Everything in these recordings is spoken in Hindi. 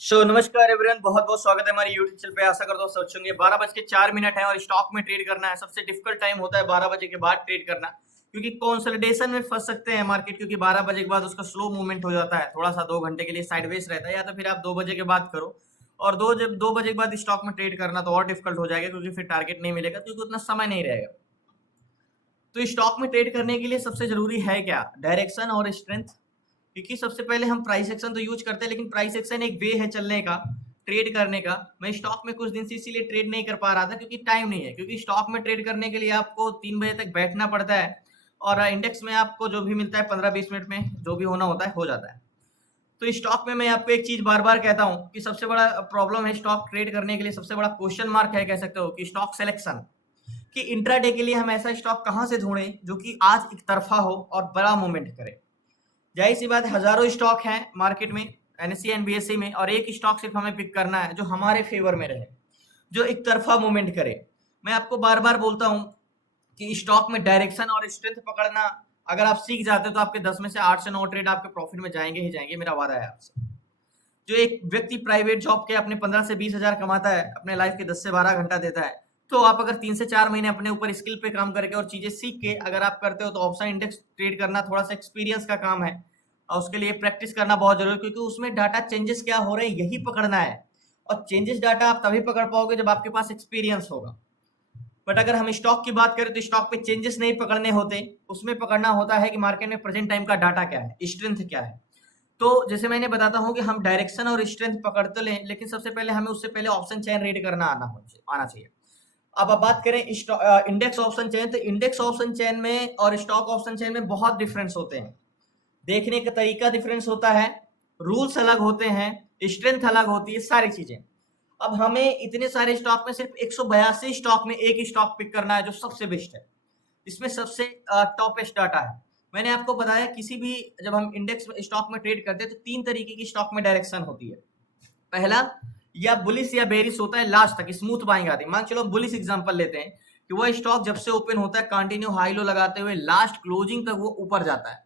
नमस्कार एवरीवन, बहुत बहुत स्वागत है हमारी यूट्यूब चैनल पे। आशा करता हूँ सब अच्छे होंगे। 12:04 है और स्टॉक में ट्रेड करना है। सबसे डिफिकल्ट टाइम होता है 12 बजे के बाद ट्रेड करना, क्योंकि कंसोलिडेशन में फंस सकते हैं मार्केट, क्योंकि 12 बजे के बाद उसका स्लो मूवमेंट हो जाता है। थोड़ा सा 2 घंटे के लिए साइडवेज रहता है, या तो फिर आप 2 बजे के बाद करो। और जब 2 बजे के बाद स्टॉक में ट्रेड करना तो और डिफिकल्ट हो जाएगा, क्योंकि फिर टारगेट नहीं मिलेगा, क्योंकि उतना समय नहीं रहेगा। तो स्टॉक में ट्रेड करने के लिए सबसे जरूरी है क्या? डायरेक्शन और स्ट्रेंथ। क्योंकि सबसे पहले हम प्राइस एक्शन तो यूज करते हैं, लेकिन प्राइस एक्शन एक वे है चलने का, ट्रेड करने का। मैं स्टॉक में कुछ दिन से इसीलिए ट्रेड नहीं कर पा रहा था, क्योंकि टाइम नहीं है। क्योंकि स्टॉक में ट्रेड करने के लिए आपको 3 बजे तक बैठना पड़ता है, और इंडेक्स में आपको जो भी मिलता है 15-20 मिनट में जो भी होना होता है हो जाता है। तो स्टॉक में मैं आपको एक चीज बार बार कहता हूँ कि सबसे बड़ा प्रॉब्लम है स्टॉक ट्रेड करने के लिए, सबसे बड़ा क्वेश्चन मार्क है, कह सकते हो कि स्टॉक सिलेक्शन। कि इंट्राडे के लिए हम ऐसा स्टॉक कहां से ढूंढें जो कि आज एक तरफा हो और बड़ा मूवमेंट करे। जाहिर सी बात, हजारों स्टॉक हैं मार्केट में, एनएससी एंड बीएससी में, और एक स्टॉक सिर्फ हमें पिक करना है जो हमारे फेवर में रहे, जो एक तरफा मूवमेंट करे। मैं आपको बार बार बोलता हूं कि स्टॉक में डायरेक्शन और स्ट्रेंथ पकड़ना अगर आप सीख जाते हो तो आपके 10 में से 8 से 9 ट्रेड आपके प्रॉफिट में जाएंगे ही जाएंगे, मेरा वादा है आपसे। जो एक व्यक्ति प्राइवेट जॉब के अपने 15 से 20 हजार कमाता है, अपने लाइफ के 10 से 12 घंटा देता है, तो आप अगर 3 से 4 महीने अपने ऊपर स्किल पे काम करके और चीजें सीख के अगर आप करते हो, तो ऑप्शन इंडेक्स ट्रेड करना थोड़ा सा एक्सपीरियंस का काम है, और उसके लिए प्रैक्टिस करना बहुत जरूरी है, क्योंकि उसमें डाटा चेंजेस क्या हो रहे हैं यही पकड़ना है। और चेंजेस डाटा आप तभी पकड़ पाओगे जब आपके पास एक्सपीरियंस होगा। बट अगर हम स्टॉक की बात करें तो स्टॉक पे चेंजेस नहीं पकड़ने होते, उसमें पकड़ना होता है कि मार्केट में प्रेजेंट टाइम का डाटा क्या है, स्ट्रेंथ क्या है। तो जैसे मैंने बताता हूँ कि हम डायरेक्शन और स्ट्रेंथ पकड़ तो लें, लेकिन सबसे पहले हमें उससे पहले ऑप्शन चेन रीड करना आना चाहिए। अब आप बात करें इंडेक्स ऑप्शन चेन, तो इंडेक्स ऑप्शन चेन में और स्टॉक ऑप्शन चेन में बहुत डिफरेंस होते हैं। देखने का तरीका डिफरेंस होता है, रूल्स अलग होते हैं, स्ट्रेंथ अलग होती है, सारी चीजें। अब हमें इतने सारे स्टॉक में सिर्फ 182 स्टॉक में एक स्टॉक पिक करना है जो सबसे बेस्ट है, इसमें सबसे टॉपेस्ट डाटा है। मैंने आपको बताया किसी भी, जब हम इंडेक्स स्टॉक में ट्रेड करते हैं तो 3 तरीके की स्टॉक में डायरेक्शन होती है। पहला, या बुलिश या बेरिश होता है, लास्ट तक स्मूथ बाइंग आती है। मान चलो बुलिश एग्जांपल लेते हैं कि वह स्टॉक जब से ओपन होता है कंटिन्यू हाई लो लगाते हुए लास्ट क्लोजिंग तक वो ऊपर जाता है,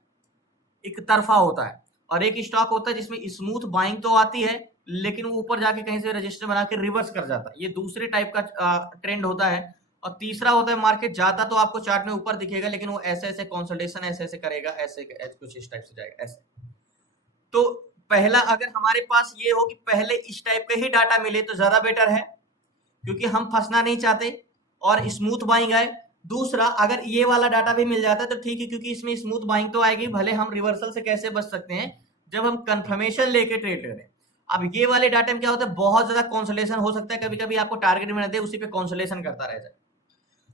एक तरफा होता है। और एक स्टॉक होता है जिसमें स्मूथ बाइंग तो आती है, लेकिन वो ऊपर जाके कहीं से रजिस्टर बना के रिवर्स कर जाता है, ये दूसरे टाइप का ट्रेंड होता है। और तीसरा होता है मार्केट जाता तो आपको चार्ट में ऊपर दिखेगा, लेकिन वो ऐसे ऐसे कंसोलिडेशन ऐसे ऐसे करेगा, ऐसे कुछ इस टाइप से जाएगा ऐसे। तो पहला, अगर हमारे पास ये हो कि पहले इस टाइप का ही डाटा मिले तो ज्यादा बेटर है, क्योंकि हम फंसना नहीं चाहते और स्मूथ बाइंग आए। दूसरा, अगर ये वाला डाटा भी मिल जाता है तो ठीक है, क्योंकि इसमें स्मूथ बाइंग तो आएगी, भले हम रिवर्सल से कैसे बच सकते हैं जब हम कंफर्मेशन लेके ट्रेड करें। अब ये वाले डाटा में क्या होता है, बहुत ज्यादा कंसोलेशन हो सकता है, कभी कभी आपको टारगेट में न दे, उसी पे कंसोलेशन करता रह जाए।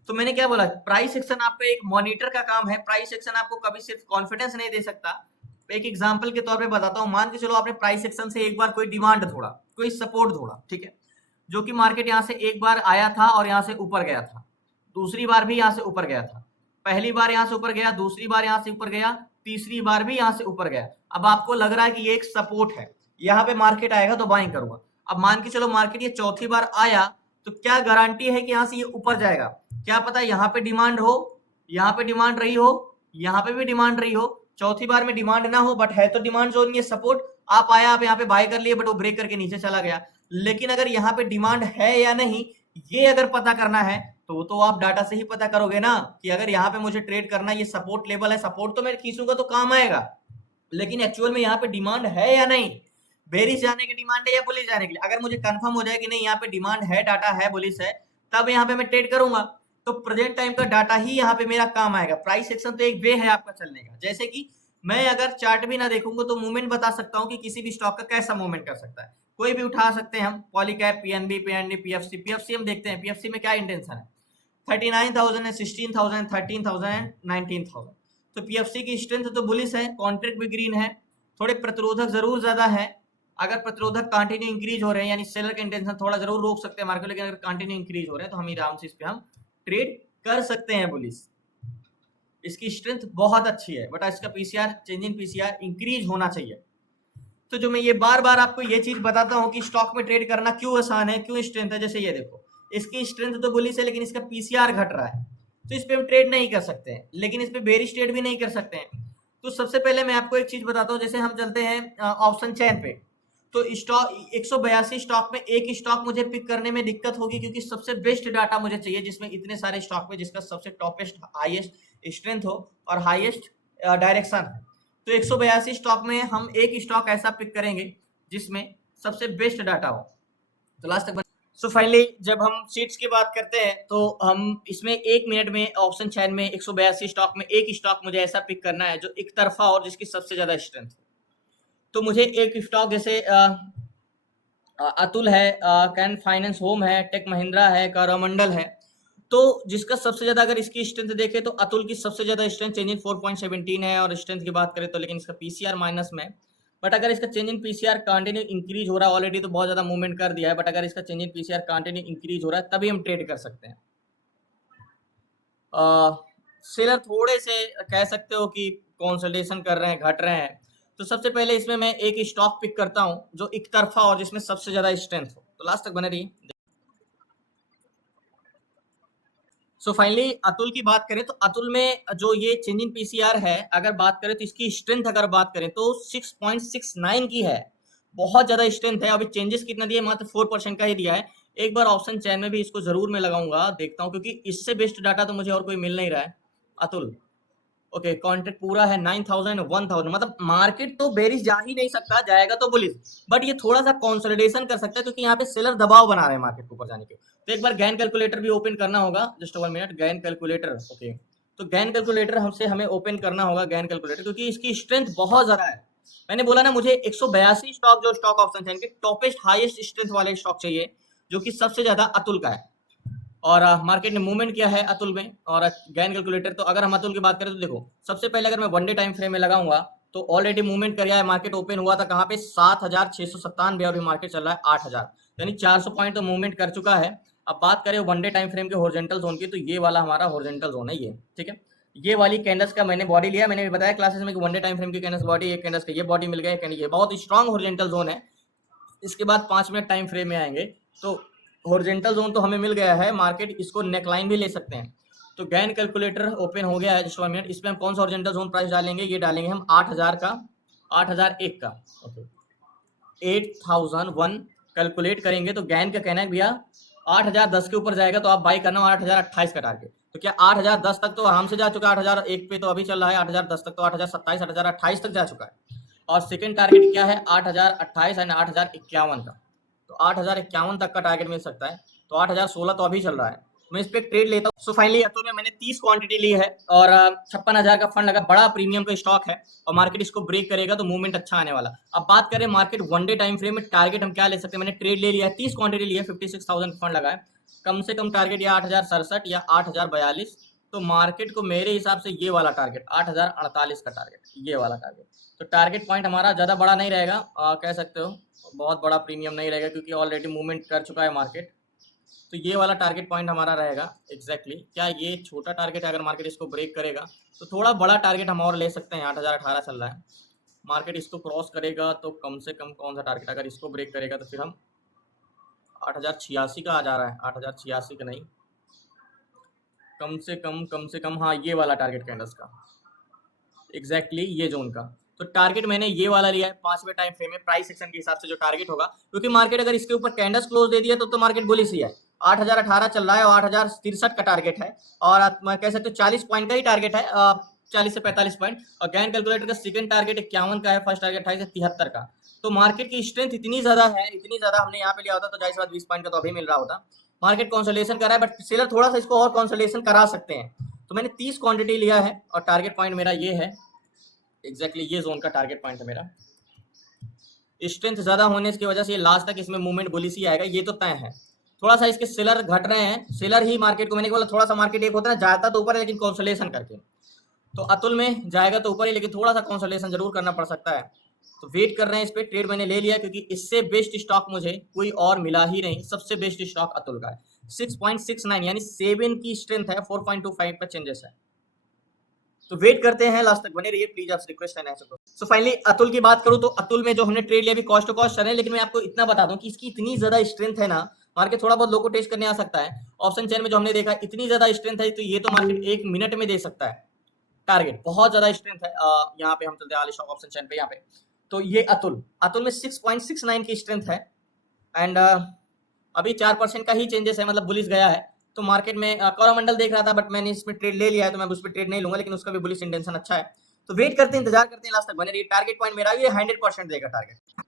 तो मैंने क्या बोला, प्राइस एक्शन आपका एक मॉनिटर का काम है। प्राइस एक्शन आपको कभी सिर्फ कॉन्फिडेंस नहीं दे सकता। एक एग्जांपल के तौर पे बताता हूं, मान के चलो आपने प्राइस एक्शन से एक बार कोई डिमांड थोड़ा, कोई सपोर्ट थोड़ा, ठीक है, जो कि मार्केट यहां से एक बार आया था और यहां से ऊपर गया था, दूसरी बार भी यहां से ऊपर गया था, पहली बार यहां से ऊपर गया, दूसरी बार यहां से ऊपर गया, तीसरी बार भी यहां से ऊपर गया। अब आपको लग रहा है कि ये एक सपोर्ट है, यहाँ पे मार्केट आएगा तो बाइंग करूंगा। अब मान के चलो मार्केट ये चौथी बार आया, तो क्या गारंटी है कि यहां से ये ऊपर जाएगा? क्या पता यहाँ पे डिमांड हो, यहाँ पे डिमांड रही हो, यहाँ पे भी डिमांड रही हो, चौथी बार में डिमांड ना हो, बट है तो डिमांड जोन, ये सपोर्ट आप आया, आप यहाँ पे बाय कर लिए, बट वो ब्रेक करके नीचे चला गया। लेकिन अगर यहाँ पे डिमांड है या नहीं, ये अगर पता करना है तो आप डाटा से ही पता करोगे ना, कि अगर यहाँ पे मुझे ट्रेड करना, ये सपोर्ट लेवल है, सपोर्ट तो मैं खींचूंगा तो काम आएगा, लेकिन एक्चुअल में यहाँ पे डिमांड है या नहीं, बेरिश जाने की डिमांड है या बुलिश जाने के लिए। अगर मुझे कंफर्म हो जाए कि नहीं यहाँ पे डिमांड है, डाटा है, बुलिश है, तब यहाँ पे मैं ट्रेड करूंगा। तो प्रेजेंट टाइम का डाटा ही यहाँ पे मेरा काम आएगा। प्राइस एक्शन तो एक वे है आपका चलने का। जैसे कि मैं अगर चार्ट भी ना देखूंगा तो मूवमेंट बता सकता हूँ कि किसी भी स्टॉक का कैसा मूवमेंट कर सकता है। कोई भी उठा सकते हैं हम, Polycab, PNB, PND, PFC. PFC हम देखते हैं, पीएफसी में क्या इंटेंशन है, 39,000 है, 16,000, 13,000, 19,000। तो पीएफसी की स्ट्रेंथ तो बुलिश है, कॉन्ट्रैक्ट भी ग्रीन है, थोड़े प्रतिरोधक जरूर ज्यादा है। अगर प्रतिरोधक कंटिन्यू इंक्रीज हो रहे हैं, यानी सेलर का इंटेंशन थोड़ा जरूर रोक सकते हैं मार्केट, लेकिन अगर कंटिन्यू इंक्रीज हो रहे हैं तो हम आराम से इस पे हम ट्रेड कर सकते हैं। बुलिश, इसकी स्ट्रेंथ बहुत अच्छी है, बट इसका PCR, change in PCR increase होना चाहिए। तो जो मैं ये बार बार आपको ये चीज बताता हूँ कि स्टॉक में ट्रेड करना क्यों आसान है, क्यों स्ट्रेंथ है। जैसे ये देखो, इसकी स्ट्रेंथ तो बुलिश है, लेकिन इसका पीसीआर घट रहा है, तो इस पे हम ट्रेड नहीं कर सकते हैं, लेकिन इस पे बेरिश ट्रेड भी नहीं कर सकते हैं। तो सबसे पहले मैं आपको एक चीज बताता हूँ, जैसे हम चलते हैं ऑप्शन चेन पे, तो स्टॉक 182 स्टॉक में एक स्टॉक मुझे पिक करने में दिक्कत होगी, क्योंकि सबसे बेस्ट डाटा मुझे चाहिए जिसमें इतने सारे स्टॉक में जिसका सबसे टॉपेस्ट हाईएस्ट स्ट्रेंथ हो और हाईएस्ट डायरेक्शन। तो 182 स्टॉक में हम एक स्टॉक ऐसा पिक करेंगे जिसमें सबसे बेस्ट डाटा हो। तो लास्ट तक सो फाइनली जब हम सीट्स की बात करते हैं तो हम इसमें 1 मिनट में ऑप्शन चैन में 182 स्टॉक में एक स्टॉक मुझे ऐसा पिक करना है जो एक तरफा और जिसकी सबसे ज्यादा स्ट्रेंथ हो। तो मुझे एक स्टॉक जैसे अतुल है, कैन फाइनेंस होम है, टेक महिंद्रा है, करमंडल है, तो जिसका सबसे ज्यादा अगर इसकी स्ट्रेंथ देखें तो अतुल की सबसे ज्यादा स्ट्रेंथ चेंज इन 4.17 है और स्ट्रेंथ की बात करें तो, लेकिन इसका पीसीआर माइनस में। बट अगर इसका change in PCR continue increase हो रहा है, ऑलरेडी तो बहुत ज्यादा मूवमेंट कर दिया है, बट अगर इसका change in PCR continue increase हो रहा है तभी हम ट्रेड कर सकते हैं। सेलर थोड़े से कह सकते हो कि कंसोलिडेशन कर रहे हैं, घट रहे हैं। तो सबसे पहले इसमें मैं एक स्टॉक पिक करता हूं जो एक तरफा और जिसमें सबसे ज्यादा स्ट्रेंथ हो। तो लास्ट तक बने रहिए। सो फाइनली अतुल की बात करें तो अतुल में जो ये चेंज इन पीसीआर है, अगर बात करें तो इसकी स्ट्रेंथ अगर बात करें तो 6.69 की है, बहुत ज्यादा स्ट्रेंथ है। अभी चेंजेस कितना दिया, मात्र 4% का ही दिया है। एक बार ऑप्शन चैन में भी इसको जरूर मैं लगाऊंगा, देखता हूं, क्योंकि इससे बेस्ट डाटा तो मुझे और कोई मिल नहीं रहा है। अतुल ओके, कॉन्ट्रैक्ट पूरा है 9000 1000, मतलब मार्केट तो बेरिश जा ही नहीं सकता, जाएगा तो बुलिश, बट ये थोड़ा सा कंसोलिडेशन कर सकता है क्योंकि यहाँ पे सेलर दबाव बना रहे हैं मार्केट को ऊपर जाने के। तो एक बार गैन कैलकुलेटर भी ओपन करना होगा, just 1 minute. Gann calculator, okay, तो गैन कैलकुलेटर हमसे हमें ओपन करना होगा गैन कैलकुलेटर, क्योंकि इसकी स्ट्रेंथ बहुत ज्यादा है। मैंने बोला ना, मुझे 182 स्टॉक जो स्टॉक ऑप्शन चैन के टॉपेस्ट हाईएस्ट स्ट्रेंथ वाले स्टॉक चाहिए, जो कि सबसे ज्यादा अतुल का है। और मार्केट ने मूवमेंट किया है अतुल में और गैन कैलकुलेटर। तो अगर हम अतुल की बात करें तो देखो, सबसे पहले अगर मैं वन डे टाइम फ्रेम में लगाऊंगा तो ऑलरेडी मूवमेंट कर है। मार्केट ओपन हुआ था कहाँ पे, 7697 और मार्केट चल रहा है 8000, यानी 400 पॉइंट तो मूवमेंट कर चुका है। अब बात करें वन डे टाइम फ्रेम के हॉरिजॉन्टल जोन की, तो ये वाला हमारा हॉरिजॉन्टल जोन है ये, ठीक है। ये वाली कैंडल्स का मैंने बॉडी लिया, मैंने भी बताया क्लासेस में कि वन डे टाइम फ्रेम की कैंडल्स बॉडी, एक कैंडल्स का ये बॉडी मिल गया, ये बहुत स्ट्रॉन्ग हॉरिजॉन्टल जोन है। इसके बाद 5 मिनट टाइम फ्रेम में आएंगे तो हॉरिजॉन्टल जोन तो हमें मिल गया है, मार्केट इसको नेकलाइन भी ले सकते हैं। तो गैन कैलकुलेटर ओपन हो गया है, जस्ट 1 मिनट। इसमें हम कौन सा हॉरिजॉन्टल जोन प्राइस डालेंगे, ये डालेंगे हम 8000 का, 8001 का, ओके, 8001 कैलकुलेट करेंगे। तो गैन का कहना है भैया 8010 के ऊपर जाएगा तो आप बाई करना, 8028 का टारगेट। तो क्या 8010 तक तो आराम से जा चुका है, 8001 पे तो अभी चल रहा है, 8010 तक तो 8027 8028 तक जा चुका है। और सेकंड टारगेट क्या है, 8028 एंड 8051 का। तो 8051 तक का टारगेट मिल सकता है। तो 8016 तो अभी चल रहा है, मैं इस पे ट्रेड लेता हूँ। सो फाइनली अतुल में मैंने 30 क्वांटिटी ली है और 56,000 का फंड लगा, बड़ा प्रीमियम का स्टॉक है और मार्केट इसको ब्रेक करेगा तो मूवमेंट अच्छा आने वाला। अब बात करें market one day time frame में टारगेट हम क्या ले सकते हैं, मैंने ट्रेड ले लिया है, 30 क्वांटिटी ली है, 56,000 फंड लगा है। कम से कम टारगेट या 8067 या 8042। तो मार्केट को मेरे हिसाब से ये वाला टारगेट 8048 का टारगेट, ये वाला टारगेट। तो टारगेट पॉइंट हमारा ज़्यादा बड़ा नहीं रहेगा, कह सकते हो बहुत बड़ा प्रीमियम नहीं रहेगा, क्योंकि ऑलरेडी मूवमेंट कर चुका है मार्केट। तो ये वाला टारगेट पॉइंट हमारा रहेगा एग्जैक्टली। क्या ये छोटा टारगेट है, अगर मार्केट इसको ब्रेक करेगा तो थोड़ा बड़ा टारगेट हम और ले सकते हैं। 8018 चल रहा है, मार्केट इसको क्रॉस करेगा तो कम से कम कौन सा टारगेट, अगर इसको ब्रेक करेगा तो फिर हम 8086 का आ जा रहा है, 8086 का नहीं, कम से कम हाँ ये वाला टारगेट कैंडल्स का एग्जैक्टली ये जोन का। तो टारगेट मैंने ये वाला लिया है 5वें टाइम फ्रेम में, प्राइस सेक्शन के हिसाब से जो टारगेट होगा, क्योंकि मार्केट अगर इसके ऊपर कैंडल्स क्लोज दे दिया तो मार्केट बुलिश ही है। 8018 चल रहा है और 8063 का टारगेट है, और मैं कह सकते हो 40 पॉइंट का ही टारगेट है, 40 से 45 पॉइंट। और गैन कैलकुलेटर का सेकंड टारगेट 51 का है, फर्स्ट टारगेट 28 से 73 का। तो मार्केट की स्ट्रेंथ इतनी ज्यादा है, इतनी ज्यादा, हमने यहाँ पे लिया होता तो जाहिर सी बात 20 पॉइंट का तो अभी मिल रहा होता। मार्केट कंसोलिडेशन कर रहा है, बट सेलर थोड़ा सा इसको और कंसोलिडेशन करा सकते हैं। तो मैंने 30 क्वांटिटी लिया है और टारगेट पॉइंट मेरा ये है एग्जैक्टली, ये जोन का टारगेट पॉइंट है मेरा। स्ट्रेंथ ज्यादा होने की वजह से ये लास्ट तक इसमें मूवमेंट बुलिश ही आएगा, ये तो तय है। थोड़ा सा इसके सेलर घट रहे हैं, सेलर ही मार्केट को, मैंने बोला थोड़ा सा मार्केट एक होता है ना, जाता तो ऊपर है लेकिन कंसोलिडेशन करके। तो अतुल में जाएगा तो ऊपर ही, लेकिन थोड़ा सा कंसोलिडेशन जरूर करना पड़ सकता है। तो वेट कर रहे हैं इस पे। ट्रेड मैंने ले लिया क्योंकि इससे बेस्ट स्टॉक मुझे कोई और मिला ही नहीं, सबसे बेस्ट स्टॉक अतुल का है। 6.69 यानी 7 की स्ट्रेंथ है, 4.25 पर चेंजेस है। तो वेट करते हैं, लास्ट तक बने रहिए प्लीज, आपसे रिक्वेस्ट है। सो फाइनली अतुल की बात करूं तो अतुल में जो हमने ट्रेड लिया अभी कॉस्ट टू कॉस्ट है, लेकिन मैं आपको इतना बता दूं कि इसकी इतनी ज्यादा स्ट्रेंथ है ना, मार्केट थोड़ा बहुत लो को टेस्ट करने आ सकता है। ऑप्शन चेन में जो हमने देखा इतनी ज्यादा स्ट्रेंथ है, तो ये तो मार्केट 1 मिनट में दे सकता है टारगेट, बहुत ज्यादा स्ट्रेंथ है। यहाँ पे हम चलते हैं ऑप्शन चेन पे, यहाँ पे तो ये अतुल में 6.69 की स्ट्रेंथ है एंड अभी 4% का ही चेंजेस है, मतलब बुलिश गया है। तो मार्केट में कोरोमंडल देख रहा था बट मैंने इसमें ट्रेड ले लिया है, तो मैं उस पर ट्रेड नहीं लूंगा, लेकिन उसका भी बुलिश इंटेंशन अच्छा है। तो वेट करते हैं, इंतजार करते हैं लास्ट तक बने रहिए। टारगेट पॉइंट मेरा ये 100% देगा टारगेट।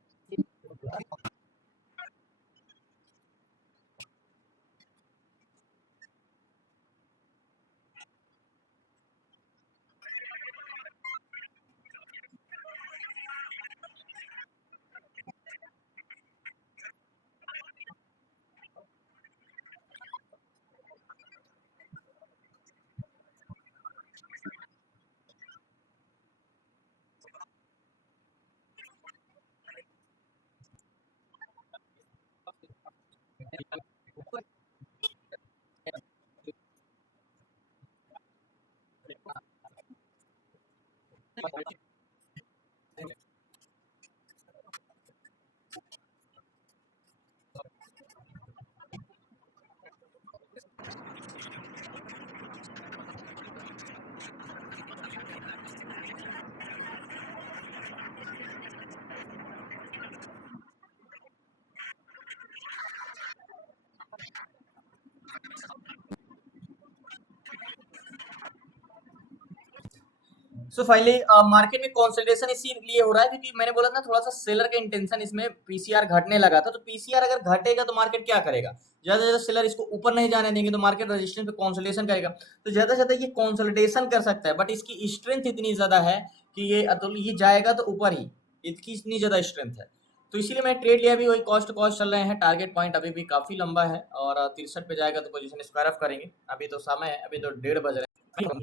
सो फाइनली मार्केट में कंसोलिडेशन इसीलिए हो रहा है क्योंकि मैंने बोला था थोड़ा सा सेलर का इंटेंशन इसमें पीसीआर घटने लगा था। तो पीसीआर अगर घटेगा तो मार्केट क्या करेगा, ज्यादा से ज्यादा सेलर इसको ऊपर नहीं जाने देंगे, तो मार्केट रेजिस्टेंस पे कंसोलिडेशन करेगा। तो ज्यादा से ज्यादा ये कंसोलिडेशन कर सकता है, बट इसकी स्ट्रेंथ इतनी ज्यादा है कि ये अतुल ये जाएगा तो ऊपर ही, इसकी इतनी ज्यादा स्ट्रेंथ है। तो इसीलिए मैं ट्रेड लिया, भी वही कॉस्ट कॉस्ट चल रहे हैं। टारगेट पॉइंट अभी भी काफी लंबा है और 63 पे जाएगा तो पोजीशन स्क्वायर ऑफ करेंगे। अभी तो समय है, अभी तो 1:30 बज रहे हैं।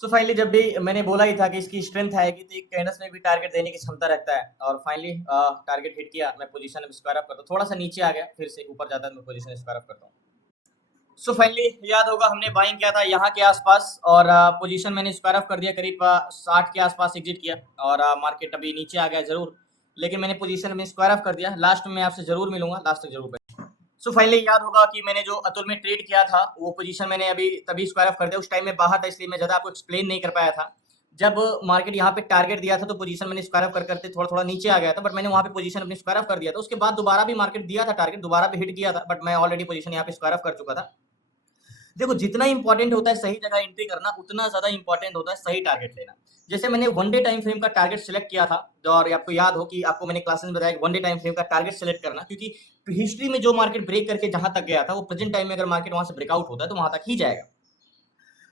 सो फाइनली जब भी मैंने बोला ही था कि इसकी स्ट्रेंथ आएगी तो एक कैंडल्स में भी टारगेट देने की क्षमता रखता है, और फाइनली टारगेट हिट किया। मैं पोजीशन अब स्क्वायर अप करता हूँ, थोड़ा सा नीचे आ गया, फिर से ऊपर जाता है तो मैं पोजीशन स्क्वायर अप करता हूँ। सो फाइनली याद होगा हमने बाइंग किया था यहाँ के आसपास, और पोजीशन मैंने स्क्वायर अप कर दिया, करीब 60 के आसपास एग्जिट किया, और मार्केट अभी नीचे आ गया जरूर, लेकिन मैंने पोजीशन में स्क्वायर अप कर दिया। लास्ट में आपसे जरूर मिलूंगा, लास्ट तक जरूर। सो फाइनली याद होगा कि मैंने जो अतुल में ट्रेड किया था वो पोजीशन मैंने अभी तभी स्क्वायर ऑफ कर दिया। उस टाइम में बाहर था इसलिए मैं ज्यादा आपको एक्सप्लेन नहीं कर पाया था। जब मार्केट यहाँ पे टारगेट दिया था तो पोजीशन मैंने स्क्वायर ऑफ कर करते थोड़ा थोड़ा नीचे आ गया था, बट मैंने वहाँ पे पोजीशन अपनी स्क्वायर ऑफ कर दिया था। उसके बाद दोबारा भी मार्केट दिया था टारगेट, दोबारा भी हिट किया था, बट मैं ऑलरेडी पोजीशन यहाँ पे स्क्वायर ऑफ कर चुका था। देखो जितना इंपॉर्टेंट होता है सही जगह एंट्री करना, उतना ज्यादा इंपॉर्टेंट होता है सही टारगेट लेना। जैसे मैंने वन डे टाइम फ्रेम का टारगेट सिलेक्ट किया था, और आपको याद हो कि आपको मैंने क्लासेस में बताया वन डे टाइम फ्रेम का टारगेट सिलेक्ट करना, क्योंकि हिस्ट्री में जो मार्केट ब्रेक करके जहां तक गया था वो प्रेजेंट टाइम में अगर मार्केट वहां से ब्रेकआउट होता है तो वहां तक ही जाएगा।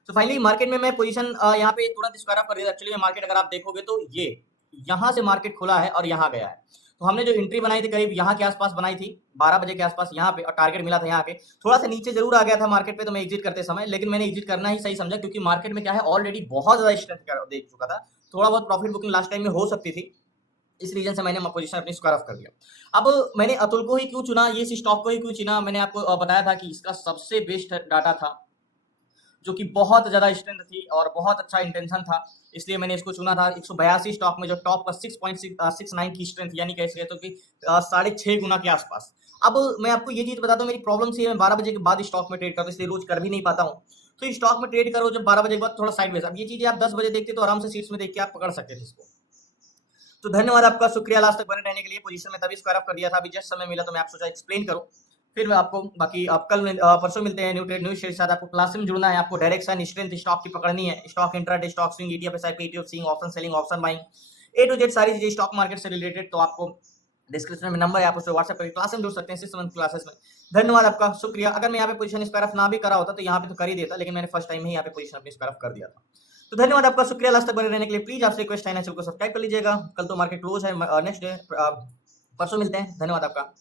तो फाइनली मार्केट में मैं पोजीशन यहाँ पे तुरंत स्क्वायर ऑफ कर दिया। एक्चुअली मार्केट अगर आप देखोगे तो ये यहाँ से मार्केट खुला है और यहाँ गया है। तो हमने जो एंट्री बनाई थी करीब यहाँ के आसपास बनाई थी 12 बजे के आसपास यहाँ पे, और टारगेट मिला था यहाँ पे। थोड़ा सा नीचे जरूर आ गया था मार्केट पे तो मैं एग्जिट करते समय, लेकिन मैंने एग्जिट करना ही सही समझा क्योंकि मार्केट में क्या है ऑलरेडी बहुत ज्यादा स्ट्रेंथ देख चुका था। थोड़ा बहुत प्रॉफिट बुकिंग लास्ट टाइम में हो सकती थी, इस रीजन से मैंने पोजीशन अपनी स्क्वायर ऑफ कर दिया। अब मैंने अतुल को ही क्यों चुना, ये स्टॉक को ही क्यों चुना, मैंने आपको बताया था कि इसका सबसे बेस्ट डाटा था, जो कि बहुत ज्यादा स्ट्रेंथ थी और बहुत अच्छा इंटेंशन था, इसलिए मैंने इसको चुना था। 182 स्टॉक में जो टॉप का 6.69 की स्ट्रेंथ, यानी कैसे तो कि 6.5 गुना के आसपास। अब मैं आपको ये चीज बताता हूँ, मेरी प्रॉब्लम से मैं 12 बजे के बाद स्टॉक में ट्रेड करता हूँ, इसलिए रोज कर भी नहीं पाता हूँ। तो स्टॉक में ट्रेड करो जब 12 बजे के बाद थोड़ा साइड में। अब ये चीजें आप 10 बजे देखते तो आराम से सीट्स में देख के आप पकड़ सकते थे इसको। तो धन्यवाद आपका, शुक्रिया लास्ट तक बने रहने के लिए। पोजीशन में तभी स्क्वायर ऑफ कर दिया था, अभी जस्ट समय मिला तो मैं आपको सोचा एक्सप्लेन करूं। फिर मैं आपको बाकी आप कल परसों मिलते हैं न्यू ट्रेड न्यू शेयर के साथ। आपको क्लास में जुड़ना है, आपको डायरेक्शन स्ट्रेंथ स्टॉक की पकड़नी है, stock intraday, stock swing, ETF, SIP, ETF, सीइंग, option selling, option buying, A to Z सारी चीजें स्टॉक मार्केट से रिलेटेड। तो आपको डिस्क्रिप्शन में नंबर है, आप उससे व्हाट्सएप करके क्लास में जुड़ सकते हैं 6 मंथ क्लासेस में। धन्यवाद आपका, शुक्रिया। अगर मैं यहाँ पे पोजीशन स्क्वायर ऑफ ना भी करा होता तो यहाँ पे तो कर ही देता, लेकिन मैंने फर्स्ट टाइम ही यहाँ पे पोजीशन अपनी स्क्वायर ऑफ कर दिया था। तो धन्यवाद आपका, शुक्रिया लास्ट तक बने रहने के लिए। प्लीज आपसे रिक्वेस्ट है ना, चैनल को सब्सक्राइब कर लीजिएगा। कल तो मार्केट क्लोज है, नेक्स्ट डे परसों मिलते हैं। धन्यवाद आपका।